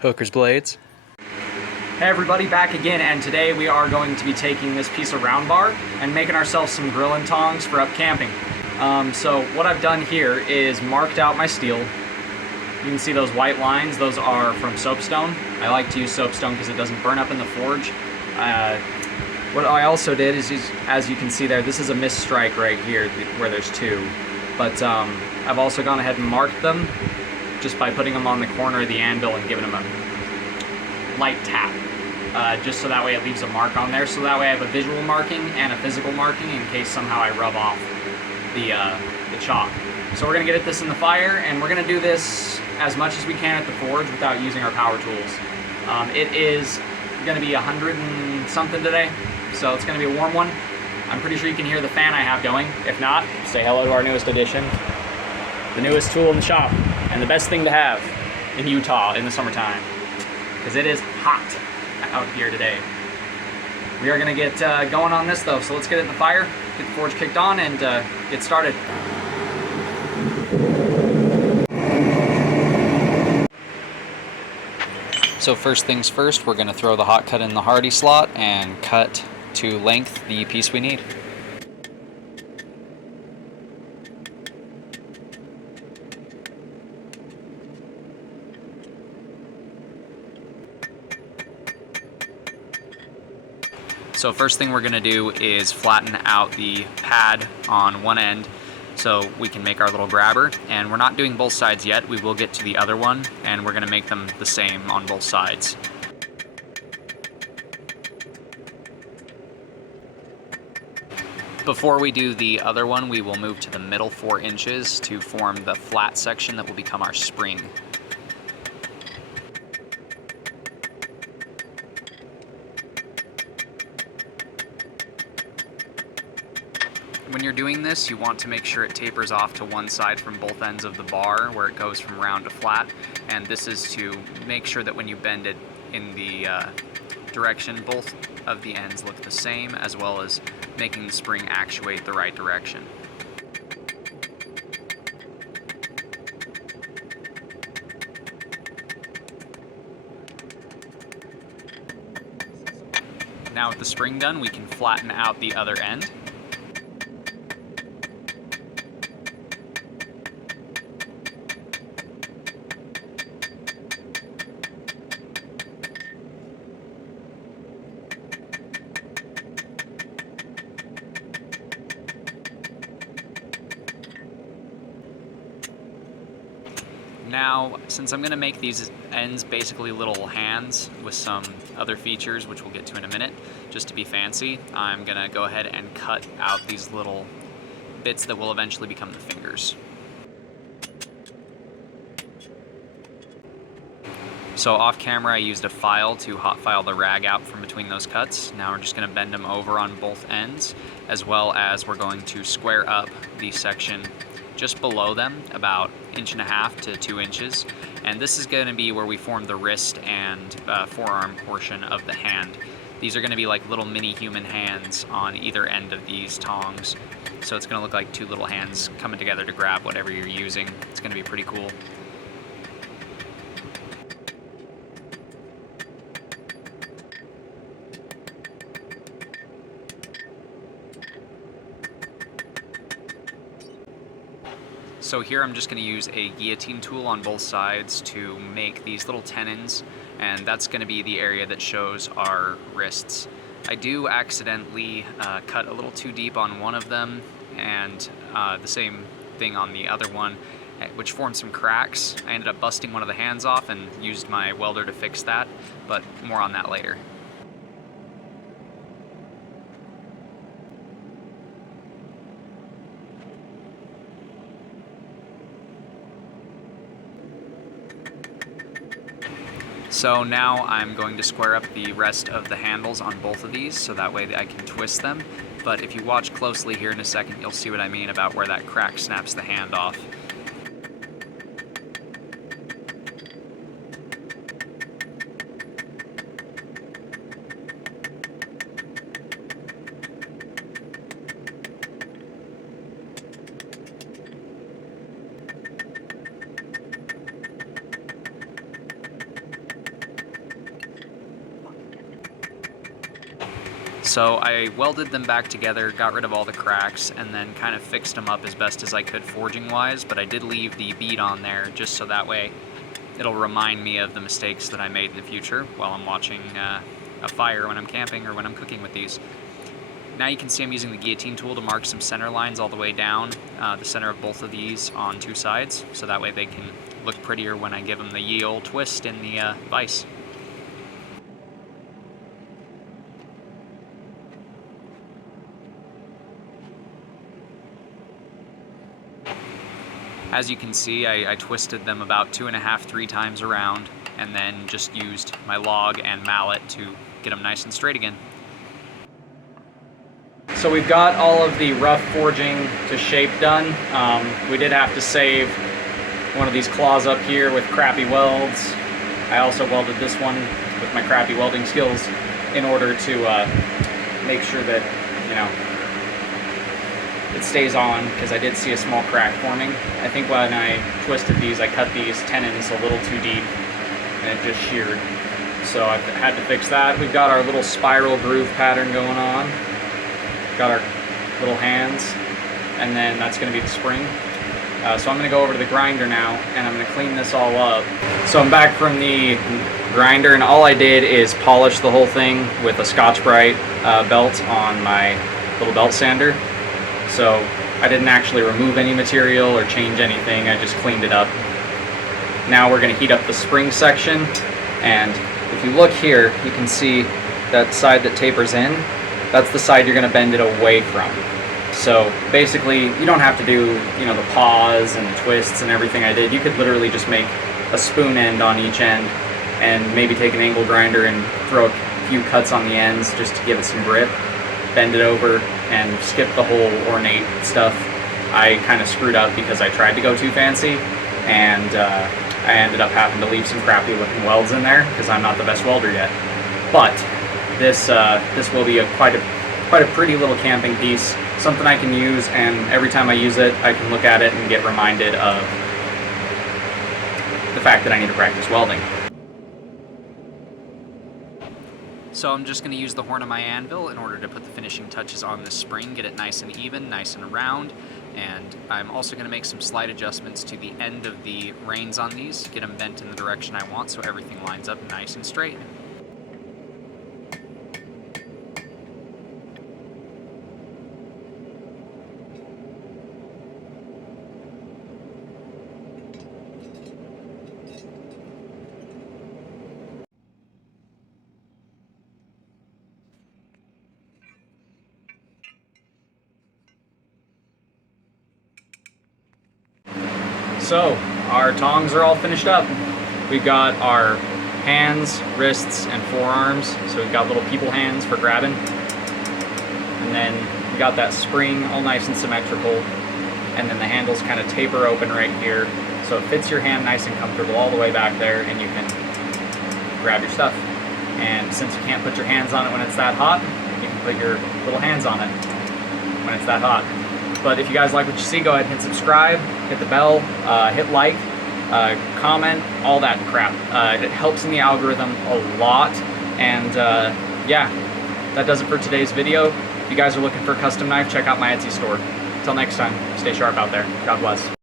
Hooker's blades. Hey everybody, back again, and today we are going to be taking this piece of round bar and making ourselves some grill and tongs for up camping. So what I've done here is marked out my steel. You can see those white lines, those are from soapstone. I like to use soapstone because it doesn't burn up in the forge. What I also did is, as you can see there, this is a missed strike right here where there's two. But I've also gone ahead and marked them just by putting them on the corner of the anvil and giving them a light tap. Just so that way it leaves a mark on there, so that way I have a visual marking and a physical marking in case somehow I rub off the chalk. So we're going to get this in the fire, and we're going to do this as much as we can at the forge without using our power tools. It is going to be 100 and something today, so it's going to be a warm one. I'm pretty sure you can hear the fan I have going. If not, say hello to our newest addition, the newest tool in the shop, and the best thing to have in Utah in the summertime, because it is hot out here today. We are going to get going on this though, so let's get it in the fire, get the forge kicked on, and get started. So first things first, we're going to throw the hot cut in the hardy slot and cut to length the piece we need. So first thing we're going to do is flatten out the pad on one end so we can make our little grabber, and we're not doing both sides yet. We will get to the other one, and we're going to make them the same on both sides. Before we do the other one, we will move to the middle 4 inches to form the flat section that will become our spring. When you're doing this, you want to make sure it tapers off to one side from both ends of the bar where it goes from round to flat, and this is to make sure that when you bend it in the direction, both of the ends look the same, as well as making the spring actuate the right direction. Now with the spring done, we can flatten out the other end. Now, since I'm going to make these ends basically little hands with some other features, which we'll get to in a minute, just to be fancy, I'm going to go ahead and cut out these little bits that will eventually become the fingers. So off camera, I used a file to hot file the rag out from between those cuts. Now we're just going to bend them over on both ends, as well as we're going to square up the section just below them, about 1.5 to 2 inches. And this is going to be where we form the wrist and forearm portion of the hand. These are going to be like little mini human hands on either end of these tongs. So it's going to look like 2 little hands coming together to grab whatever you're using. It's going to be pretty cool. So here I'm just going to use a guillotine tool on both sides to make these little tenons, and that's going to be the area that shows our wrists. I do accidentally cut a little too deep on one of them, and the same thing on the other one, which formed some cracks. I ended up busting one of the hands off and used my welder to fix that, but more on that later. So now I'm going to square up the rest of the handles on both of these so that way I can twist them. But if you watch closely here in a second, you'll see what I mean about where that crack snaps the hand off. So I welded them back together, got rid of all the cracks, and then kind of fixed them up as best as I could forging wise, but I did leave the bead on there just so that way it'll remind me of the mistakes that I made in the future while I'm watching a fire when I'm camping or when I'm cooking with these. Now you can see I'm using the guillotine tool to mark some center lines all the way down the center of both of these on two sides, so that way they can look prettier when I give them the ye olde twist in the vise. As you can see, I twisted them about 2.5, 3 times around, and then just used my log and mallet to get them nice and straight again. So we've got all of the rough forging to shape done. We did have to save one of these claws up here with crappy welds. I also welded this one with my crappy welding skills in order to make sure that, you know, it stays on, because I did see a small crack forming. I think when I twisted these, I cut these tenons a little too deep and it just sheared. So I had to fix that. We've got our little spiral groove pattern going on. Got our little hands, and then that's going to be the spring. So I'm going to go over to the grinder now, and I'm going to clean this all up. So I'm back from the grinder, and all I did is polish the whole thing with a Scotch-Brite belt on my little belt sander. So I didn't actually remove any material or change anything, I just cleaned it up. Now we're going to heat up the spring section, and if you look here, you can see that side that tapers in. That's the side you're going to bend it away from. So basically, you don't have to do, you know, the paws and the twists and everything I did. You could literally just make a spoon end on each end and maybe take an angle grinder and throw a few cuts on the ends just to give it some grip. Bend it over and skip the whole ornate stuff. I kind of screwed up because I tried to go too fancy, and I ended up having to leave some crappy looking welds in there because I'm not the best welder yet. But this will be quite a pretty little camping piece, something I can use, and every time I use it, I can look at it and get reminded of the fact that I need to practice welding. So I'm just going to use the horn of my anvil in order to put the finishing touches on this spring, get it nice and even, nice and round, and I'm also going to make some slight adjustments to the end of the reins on these, get them bent in the direction I want so everything lines up nice and straight. So our tongs are all finished up. We've got our hands, wrists, and forearms. So we've got little people hands for grabbing. And then we got that spring all nice and symmetrical. And then the handles kind of taper open right here. So it fits your hand nice and comfortable all the way back there, and you can grab your stuff. And since you can't put your hands on it when it's that hot, you can put your little hands on it when it's that hot. But if you guys like what you see, go ahead and hit subscribe, hit the bell, hit like, comment, all that crap. It helps in the algorithm a lot. And yeah, that does it for today's video. If you guys are looking for a custom knife, check out my Etsy store. Until next time, stay sharp out there. God bless.